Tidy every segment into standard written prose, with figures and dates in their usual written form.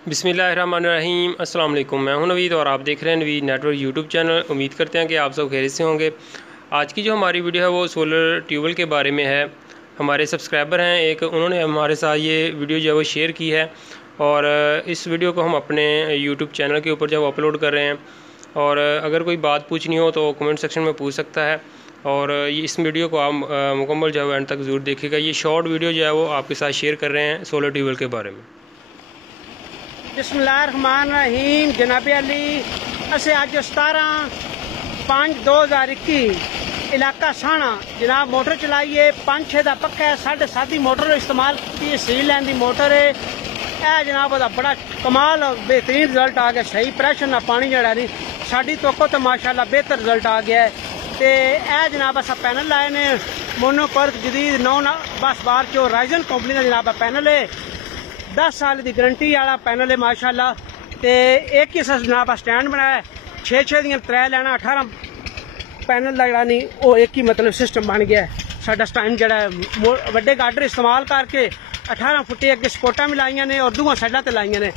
बिस्मिल्लाहिर्रहमानिर्रहीम। अस्सलाम वालेकुम। मैं हूं नवीद और आप देख रहे हैं नवीद नेटवर्क यूट्यूब चैनल। उम्मीद करते हैं कि आप सब खैरियत से होंगे। आज की जो हमारी वीडियो है वो सोलर ट्यूबवेल के बारे में है। हमारे सब्सक्राइबर हैं एक, उन्होंने हमारे साथ ये वीडियो जो है वो शेयर की है और इस वीडियो को हम अपने यूट्यूब चैनल के ऊपर जो है अपलोड कर रहे हैं। और अगर कोई बात पूछनी हो तो कमेंट सेक्शन में पूछ सकता है। और इस वीडियो को आप मुकम्मल जो है एंड तक ज़रूर देखिएगा। ये शॉर्ट वीडियो जो है वो आपके साथ शेयर कर रहे हैं सोलर ट्यूबवेल के बारे में। बिस्मिल्लाहिर्रहमानिर्रहीम। जनाबे अली असें अज 17/5/2021 इलाका साना जनाब मोटर चलाइए 5-6 का पक्का है, 7.5 मोटर इस्तेमाल की, सील लैन की मोटर है। यह जनाब बड़ा कमाल बेहतरीन रिजल्ट आ गया। सही प्रैशर ना पानी जड़ा नहीं साड़ी तोको तो माशाल्लाह बेहतर रिजल्ट आ गया है। तो यह जनाब अस पैनल लाए ने मोनोपर्क जदीद 9/10 चो राइजन कंपनी का जनाब पैनल है। 10 साल की गारंटी वाला पैनल है माशाल्लाह। ते एक ही जनाब स्टैंड बनाया 6-6 दियां 3 लैना 18 पैनल का जरा नहीं वो एक ही मतलब सिस्टम बन गया है। साडा स्टैंड जरा वड्डे गार्डर इस्तेमाल करके 18 फुटे अगे सपोर्टा भी लाइया ने और दूसरी साइडा ते लाइया ने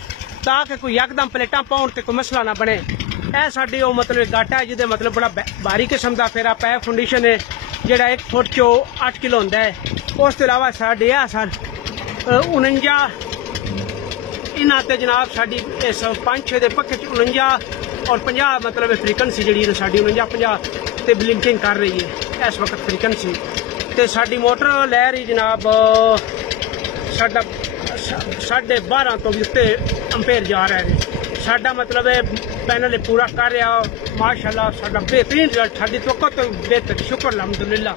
ताकि कोई यकदम प्लेटा पाउन ते कोई मसला ना बने। यह साडी वो मतलब गाटा है जिहदे मतलब बड़ा भारी किस्म का फेरा पैप फाउंडेशन है जिहड़ा 1 फुट चो 8 किलो होंदा है। उस तो इलावा साढ़े 49 इन्हां ते जनाब साडी 5-6 दे पक्के 49 और 50 मतलब फ्रीक्वेंसी जी साडी 49-50 ते ब्लिंकिंग कर रही है इस वक्त फ्रीक्वेंसी। ते साडी मोटर लै रही जनाब 12.5 तो भी उत्ते अंपेयर जा रहा है। साडा मतलब है पैनल पूरा कर रहा माशाल्लाह। साडा बेहतरीन रिजल्ट साडी तो बेहतर शुक्र अल्हम्दुलिल्लाह।